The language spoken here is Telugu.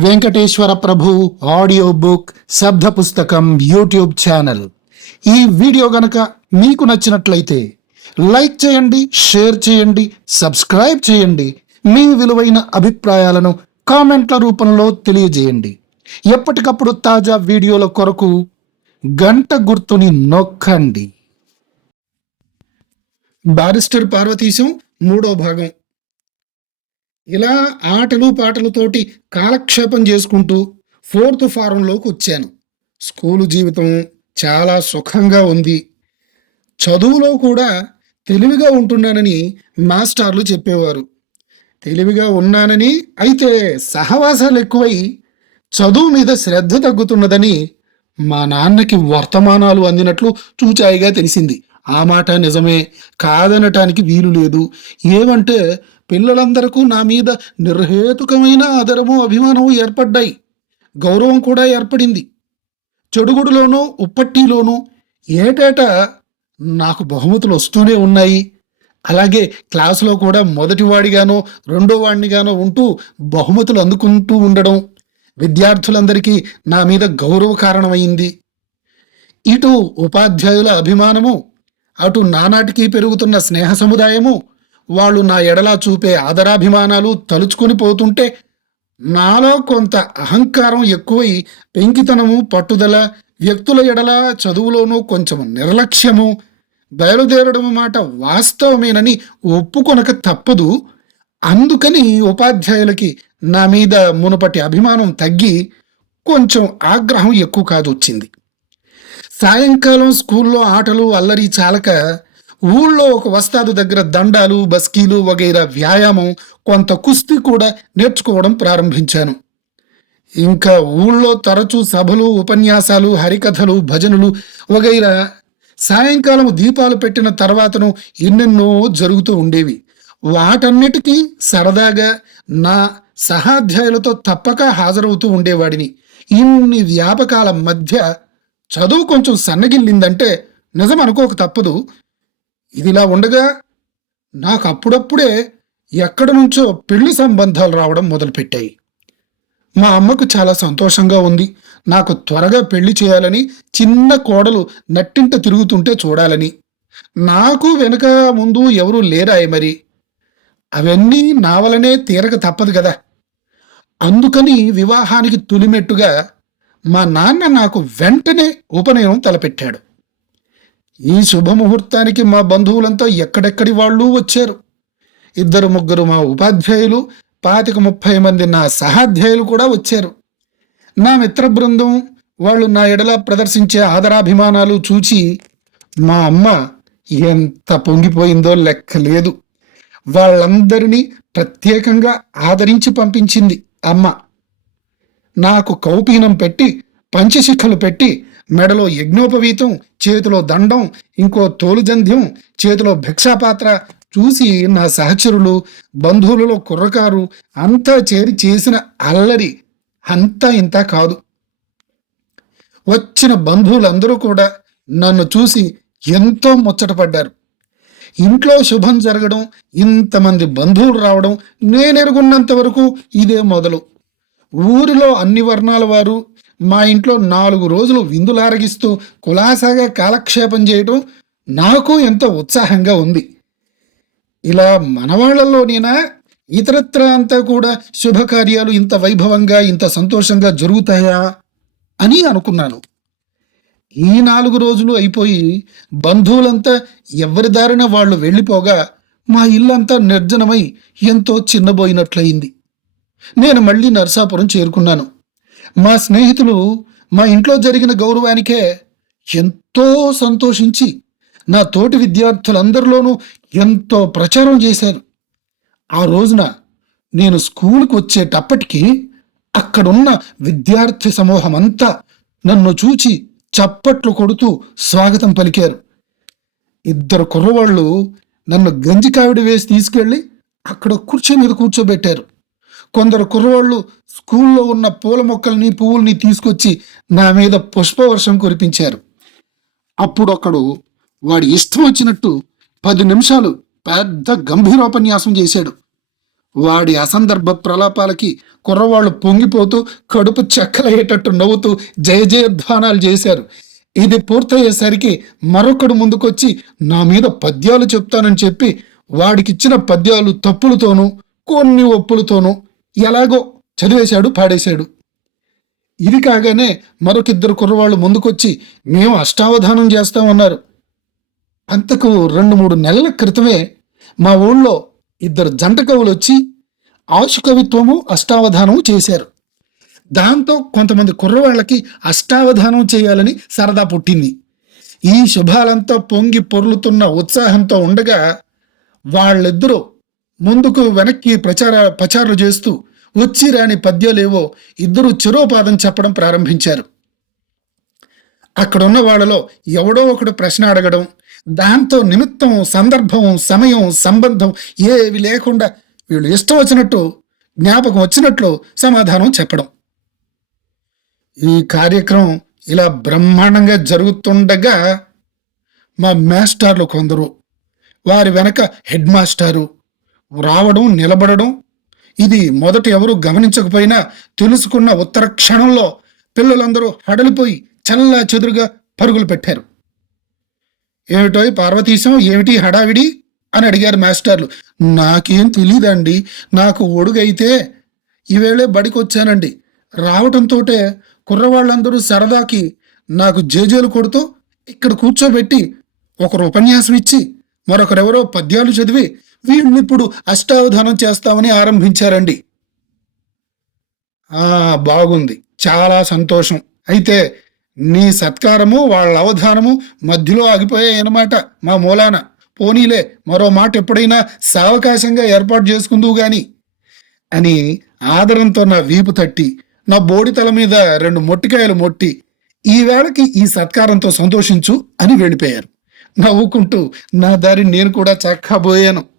వెంకటేశ్వర ప్రభు ఆడియో బుక్ శబ్ద పుస్తకం యూట్యూబ్ ఛానల్. ఈ వీడియో గనక మీకు నచ్చినట్లయితే లైక్ చేయండి షేర్ చేయండి సబ్స్క్రైబ్ చేయండి. మీ విలువైన అభిప్రాయాలను కామెంట్ల రూపంలో తెలియజేయండి. ఎప్పటికప్పుడు తాజా వీడియోల కొరకు గంట గుర్తుని నొక్కండి. బారిస్టర్ పార్వతీశం మూడో భాగం. ఇలా ఆటలు పాటలతోటి కాలక్షేపం చేసుకుంటూ ఫోర్త్ ఫారంలోకి వచ్చాను. స్కూలు జీవితం చాలా సుఖంగా ఉంది. చదువులో కూడా తెలివిగా ఉంటున్నానని మాస్టార్లు చెప్పేవారు. తెలివిగా ఉన్నానని అయితే సహవాసాలు ఎక్కువై చదువు మీద శ్రద్ధ తగ్గుతున్నదని మా నాన్నకి వర్తమానాలు అందినట్లు చూచాయిగా తెలిసింది. ఆ మాట నిజమే కాదనటానికి వీలు లేదు. ఏమంటే పిల్లలందరకు నా మీద నిర్హేతుకమైన ఆదరము అభిమానము ఏర్పడ్డాయి. గౌరవం కూడా ఏర్పడింది. చెడుగుడులోనూ ఉప్పట్టిలోనూ ఏటేటా నాకు బహుమతులు వస్తూనే ఉన్నాయి. అలాగే క్లాసులో కూడా మొదటివాడిగానో రెండో వాడినిగానో ఉంటూ బహుమతులు అందుకుంటూ ఉండడం విద్యార్థులందరికీ నా మీద గౌరవ కారణమైంది. ఇటు ఉపాధ్యాయుల అభిమానము అటు నానాటికి పెరుగుతున్న స్నేహ సముదాయము వాళ్ళు నా ఎడలా చూపే ఆదరాభిమానాలు తలుచుకొని పోతుంటే నాలో కొంత అహంకారం ఎక్కువై పెంకితనము పట్టుదల వ్యక్తుల ఎడల చదువులోనూ కొంచెం నిర్లక్ష్యము బయలుదేరడం మాట వాస్తవమేనని ఒప్పుకొనక తప్పదు. అందుకని ఉపాధ్యాయులకి నా మీద మునుపటి అభిమానం తగ్గి కొంచెం ఆగ్రహం ఎక్కువ కాదు వచ్చింది సాయంకాలం స్కూల్లో ఆటలు అల్లరి చాలక ఊళ్ళో ఒక వస్తాదు దగ్గర దండాలు బస్కీలు వగైరా వ్యాయామం కొంత కుస్తీ కూడా నేర్చుకోవడం ప్రారంభించాను. ఇంకా ఊళ్ళో తరచూ సభలు ఉపన్యాసాలు హరికథలు భజనలు వగైరా సాయంకాలం దీపాలు పెట్టిన తర్వాతను ఎన్నెన్నో జరుగుతూ ఉండేవి. వాటన్నిటికీ సరదాగా నా సహాధ్యాయులతో తప్పక హాజరవుతూ ఉండేవాడిని. ఇన్ని వ్యాపకాల మధ్య చదువు కొంచెం సన్నగిల్లిందంటే నిజం అనుకోక తప్పదు. ఇదిలా ఉండగా నాకు అప్పుడప్పుడే ఎక్కడ నుంచో పెళ్ళి సంబంధాలు రావడం మొదలుపెట్టాయి. మా అమ్మకు చాలా సంతోషంగా ఉంది. నాకు త్వరగా పెళ్ళి చేయాలని చిన్న కోడలు నట్టింట తిరుగుతుంటే చూడాలని. నాకు వెనుక ముందు ఎవరూ లేరాయి మరి. అవన్నీ నా వలనే తీరక తప్పదు కదా. అందుకని వివాహానికి తొలిమెట్టుగా మా నాన్న నాకు వెంటనే ఉపనయనం తలపెట్టాడు. ఈ శుభముహూర్తానికి మా బంధువులంతా ఎక్కడెక్కడి వాళ్ళు వచ్చారు. ఇద్దరు ముగ్గురు మా ఉపాధ్యాయులు పాతిక ముప్పై మంది నా సహాధ్యాయులు కూడా వచ్చారు. నా మిత్ర బృందం వాళ్ళు నా ఎడలా ప్రదర్శించే ఆదరాభిమానాలు చూచి మా అమ్మ ఎంత పొంగిపోయిందో లెక్కలేదు వాళ్ళందరినీ ప్రత్యేకంగా ఆదరించి పంపించింది అమ్మ. నాకు కౌపీనం పెట్టి పంచశిఖలు పెట్టి మెడలో యజ్ఞోపవీతం చేతిలో దండం ఇంకో తోలుజంధ్యం చేతిలో భిక్షాపాత్ర చూసి నా సహచరులు బంధువులలో కుర్రకారు అంతా చేరి చేసిన అల్లరి అంతా ఇంత కాదు. వచ్చిన బంధువులందరూ కూడా నన్ను చూసి ఎంతో ముచ్చటపడ్డారు ఇంట్లో శుభం జరగడం ఇంతమంది బంధువులు రావడం నేనెరుగున్నంత వరకు ఇదే మొదలు. ఊరిలో అన్ని వర్ణాల వారు మా ఇంట్లో నాలుగు రోజులు విందులారగిస్తూ కులాసాగా కాలక్షేపం చేయటం నాకు ఎంతో ఉత్సాహంగా ఉంది. ఇలా మనవాళ్ళలోనేనా? ఇతరత్ర అంతా కూడా శుభకార్యాలు ఇంత వైభవంగా ఇంత సంతోషంగా జరుగుతాయా అని అనుకున్నాను. ఈ నాలుగు రోజులు అయిపోయి బంధువులంతా ఎవరి దారిన వాళ్ళు వెళ్ళిపోగా మా ఇల్లంతా నిర్జనమై ఎంతో చిన్నబోయినట్లయింది. నేను మళ్ళీ నర్సాపురం చేరుకున్నాను. మా స్నేహితులు మా ఇంట్లో జరిగిన గౌరవానికే ఎంతో సంతోషించి నా తోటి విద్యార్థులందరిలోనూ ఎంతో ప్రచారం చేశారు. ఆ రోజున నేను స్కూల్కి వచ్చేటప్పటికి అక్కడున్న విద్యార్థి సమూహం అంతా నన్ను చూచి చప్పట్లు కొడుతూ స్వాగతం పలికారు. ఇద్దరు కుర్రవాళ్ళు నన్ను గంజి కావిడి వేసి తీసుకెళ్ళి అక్కడ కుర్చీ మీద కూర్చోబెట్టారు. కొందరు కుర్రవాళ్ళు స్కూల్లో ఉన్న పూల మొక్కల్ని పువ్వుల్ని తీసుకొచ్చి నా మీద పుష్పవర్షం కురిపించారు. అప్పుడు ఒకడు వాడి ఇష్టం వచ్చినట్టు పది నిమిషాలు పెద్ద గంభీరోపన్యాసం చేశాడు. వాడి అసందర్భ ప్రలాపాలకి కుర్రవాళ్ళు పొంగిపోతూ కడుపు చెక్కలయ్యేటట్టు నవ్వుతూ జయ జయధ్వానాలు చేశారు. ఇది పూర్తయ్యేసరికి మరొకడు ముందుకొచ్చి నా మీద పద్యాలు చెప్తానని చెప్పి వాడికిచ్చిన పద్యాలు తప్పులతోనూ కొన్ని ఒప్పులతోనూ ఎలాగో చదివేశాడు పాడేశాడు. ఇది కాగానే మరొకిద్దరు కుర్రవాళ్ళు ముందుకొచ్చి మేము అష్టావధానం చేస్తామన్నారు. అంతకు రెండు మూడు నెలల క్రితమే మా ఊళ్ళో ఇద్దరు జంట కవులు వచ్చి ఆశు కవిత్వము అష్టావధానము చేశారు. దాంతో కొంతమంది కుర్రవాళ్ళకి అష్టావధానం చేయాలని సరదా పుట్టింది. ఈ శుభాలంతా పొంగి పొర్లుతున్న ఉత్సాహంతో ఉండగా వాళ్ళిద్దరూ ముందుకు వెనక్కి ప్రచార ప్రచారాలు చేస్తూ వచ్చి రాని పద్యాలేవో ఇద్దరు చిరోపాదం చెప్పడం ప్రారంభించారు. అక్కడున్న వాళ్ళలో ఎవడో ఒకడు ప్రశ్న అడగడం దాంతో నిమిత్తం సందర్భం సమయం సంబంధం ఏవి లేకుండా వీళ్ళు ఇష్టం వచ్చినట్టు జ్ఞాపకం వచ్చినట్లు సమాధానం చెప్పడం. ఈ కార్యక్రమం ఇలా బ్రహ్మాండంగా జరుగుతుండగా మా మాస్టర్లు కొందరు వారి వెనక హెడ్ మాస్టారు రావడం నిలబడడం. ఇది మొదట ఎవరు గమనించకపోయినా తెలుసుకున్న ఉత్తర క్షణంలో పిల్లలందరూ హడలిపోయి చల్లా చెదురుగా పరుగులు పెట్టారు. ఏమిటో పార్వతీశం ఏమిటి హడావిడి? అని అడిగారు మాస్టర్లు. నాకేం తెలియదండి నాకు ఒడుగైతే ఈవేళే బడికి వచ్చానండి రావటంతోటే కుర్రవాళ్ళందరూ సరదాకి నాకు జేజేలు కొడుతూ ఇక్కడ కూర్చోబెట్టి ఒకరు ఉపన్యాసం ఇచ్చి మరొకరెవరో పద్యాలు చదివి వీళ్ళు ఇప్పుడు అష్టావధానం చేస్తామని ఆరంభించారండి. బాగుంది. చాలా సంతోషం. అయితే నీ సత్కారము వాళ్ళ అవధానము మధ్యలో ఆగిపోయాయన్నమాట మా మూలాన. పోనీలే మరో మాట ఎప్పుడైనా సావకాశంగా ఏర్పాటు చేసుకుందువు గాని. అని ఆదరంతో నా వీపు తట్టి నా బోడి తల మీద రెండు మొట్టికాయలు మొట్టి ఈవేళకి ఈ సత్కారంతో సంతోషించు అని వెళ్ళిపోయారు. నవ్వుకుంటూ నా దారి నేను కూడా చక్కబోయాను.